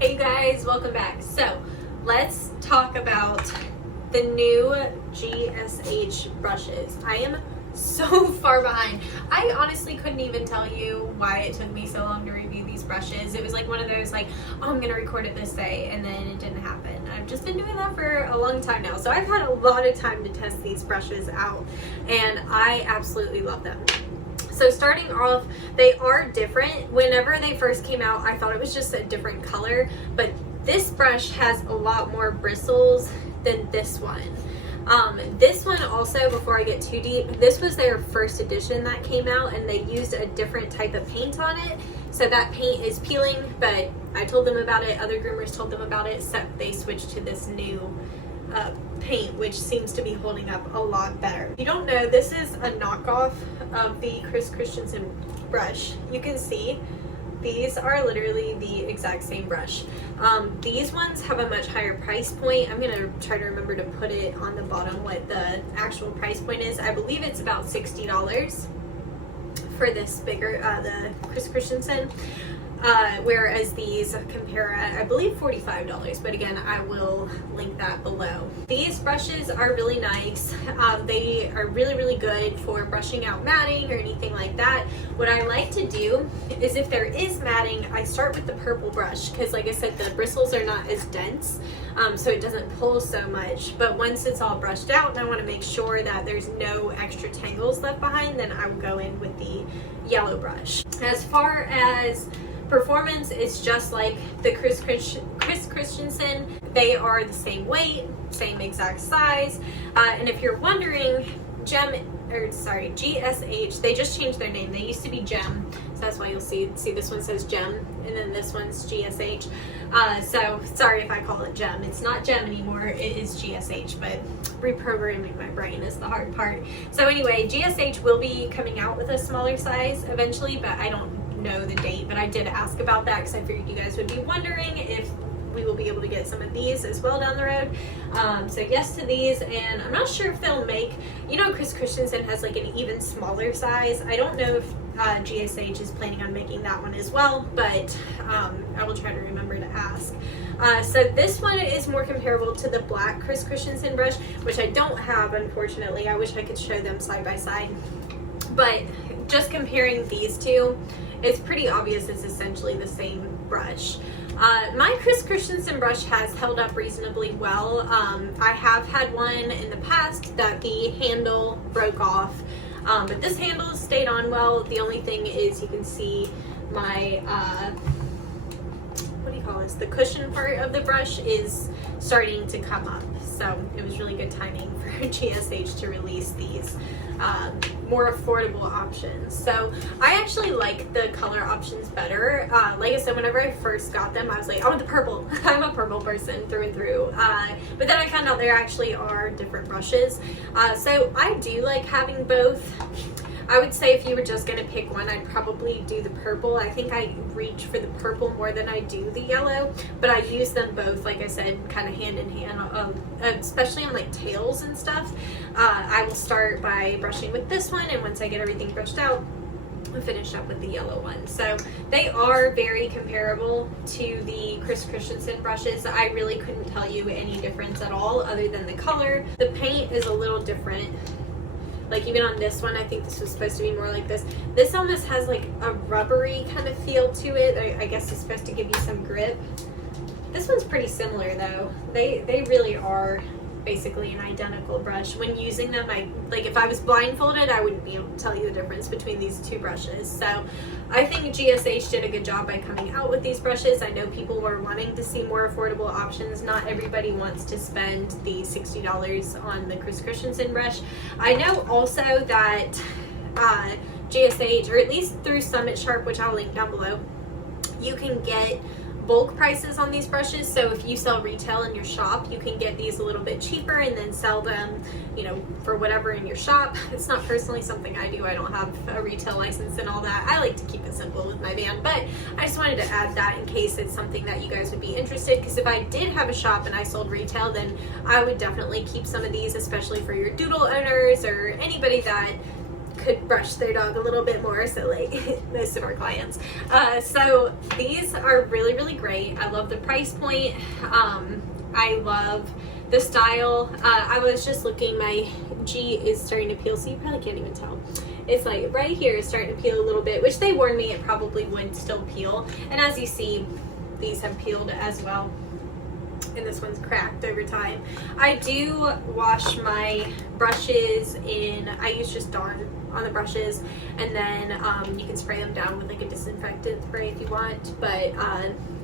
Hey guys, welcome back. So let's talk about the new GSH brushes. I am so far behind. I honestly couldn't even tell you why it took me so long to review these brushes. It was like one of those like, oh, I'm gonna record it this day, and then it didn't happen. I've just been doing that for a long time now. So I've had a lot of time to test these brushes out, and I absolutely love them. So starting off, they are different. Whenever they first came out, I thought it was just a different color, but this brush has a lot more bristles than this one. This one also, before I get too deep, this was their first edition that came out, and they used a different type of paint on it. So that paint is peeling, but I told them about it, other groomers told them about it, so they switched to this new paint, which seems to be holding up a lot better. If you don't know, this is a knockoff of the Christensen brush. You can see these are literally the exact same brush. These ones have a much higher price point. I'm gonna try to remember to put it on the bottom what the actual price point is. I believe it's about $60 for this bigger, the Christensen. Whereas these compare at, I believe, $45, but again, I will link that below. These brushes are really nice. They are really good for brushing out matting or anything like that. What I like to do is, if there is matting, I start with the purple brush, because like I said, the bristles are not as dense, so it doesn't pull so much. But once it's all brushed out and I want to make sure that there's no extra tangles left behind, then I will go in with the yellow brush. As far as performance, it's just like the Christensen. They are the same weight, same exact size, and if you're wondering, GSH, they just changed their name. They used to be Gem, so that's why you'll see this one says Gem, and then this one's GSH. So sorry if I call it Gem. It's not Gem anymore, it is GSH, but reprogramming my brain is the hard part. So anyway, GSH will be coming out with a smaller size eventually, but I don't know the date. But I did ask about that because I figured you guys would be wondering if we will be able to get some of these as well down the road. So yes to these, and I'm not sure if they'll make, Christensen has like an even smaller size. I don't know if GSH is planning on making that one as well, but I will try to remember to ask. So this one is more comparable to the black Christensen brush, which I don't have, unfortunately. I wish I could show them side by side, but just comparing these two, it's pretty obvious it's essentially the same brush. My Christensen brush has held up reasonably well. I have had one in the past that the handle broke off, but this handle stayed on well. The only thing is, you can see my, what do you call this? The cushion part of the brush is starting to come up. So it was really good timing for GSH to release these more affordable options. So I actually like the color options better. Like I said, whenever I first got them, I was like, I want the purple. I'm a purple person through and through. But then I found out there actually are different brushes. So I do like having both. I would say if you were just going to pick one, I'd probably do the purple. I think I reach for the purple more than I do the yellow, but I use them both, like I said, kind of hand in hand, especially on like tails and stuff. I will start by brushing with this one, and once I get everything brushed out, I'll finish up with the yellow one. So they are very comparable to the Christensen brushes. I really couldn't tell you any difference at all other than the color. The paint is a little different. Like even on this one, I think this was supposed to be more like this. This almost has like a rubbery kind of feel to it. I guess it's supposed to give you some grip. This one's pretty similar though. They really are basically an identical brush. When using them, if I was blindfolded, I wouldn't be able to tell you the difference between these two brushes. So I think GSH did a good job by coming out with these brushes. I know people were wanting to see more affordable options. Not everybody wants to spend the $60 on the Christensen brush. I know also that GSH, or at least through Summit Sharp, which I'll link down below, you can get bulk prices on these brushes. So if you sell retail in your shop, you can get these a little bit cheaper and then sell them, for whatever in your shop. It's not personally something I do. I don't have a retail license and all that. I like to keep it simple with my band, but I just wanted to add that in case it's something that you guys would be interested, because if I did have a shop and I sold retail, then I would definitely keep some of these, especially for your doodle owners or anybody that could brush their dog a little bit more, so like most of our clients. So these are really, really great. I love the price point. I love the style. I was just looking, my G is starting to peel, so you probably can't even tell. It's like right here is starting to peel a little bit, which they warned me it probably would still peel. And as you see, these have peeled as well. And this one's cracked over time. I do wash my brushes in, I use just Dawn on the brushes, and then you can spray them down with like a disinfectant spray if you want. But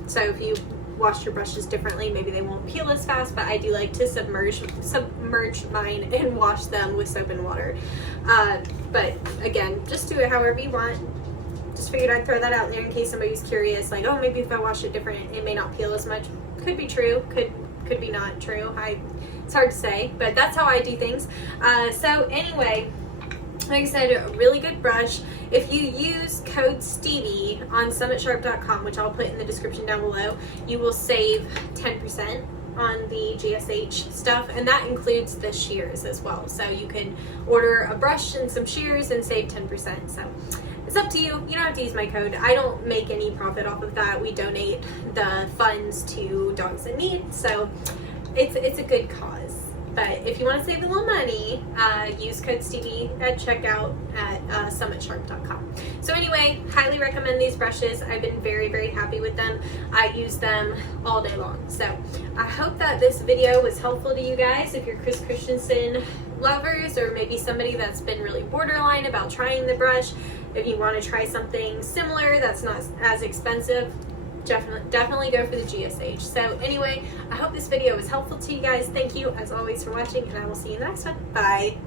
so if you wash your brushes differently, maybe they won't peel as fast, but I do like to submerge mine and wash them with soap and water. But again, just do it however you want. Just figured I'd throw that out there in case somebody's curious, like, oh, maybe if I wash it different, it may not peel as much. Could be true, could be not true. It's hard to say, but that's how I do things. So anyway, like I said, a really good brush. If you use code Stevie on summitsharp.com, which I'll put in the description down below, you will save 10% on the GSH stuff, and that includes the shears as well. So you can order a brush and some shears and save 10%. So it's up to you. You don't have to use my code. I don't make any profit off of that. We donate the funds to Dogs in Need, so it's a good cause. But if you want to save a little money, use code Stevie at checkout at summitsharp.com. So anyway, highly recommend these brushes. I've been very, very happy with them. I use them all day long. So I hope that this video was helpful to you guys. If you're Christensen lovers, or maybe somebody that's been really borderline about trying the brush, if you want to try something similar that's not as expensive, definitely go for the GSH. So anyway, I hope this video was helpful to you guys. Thank you as always for watching, and I will see you in the next one. Bye.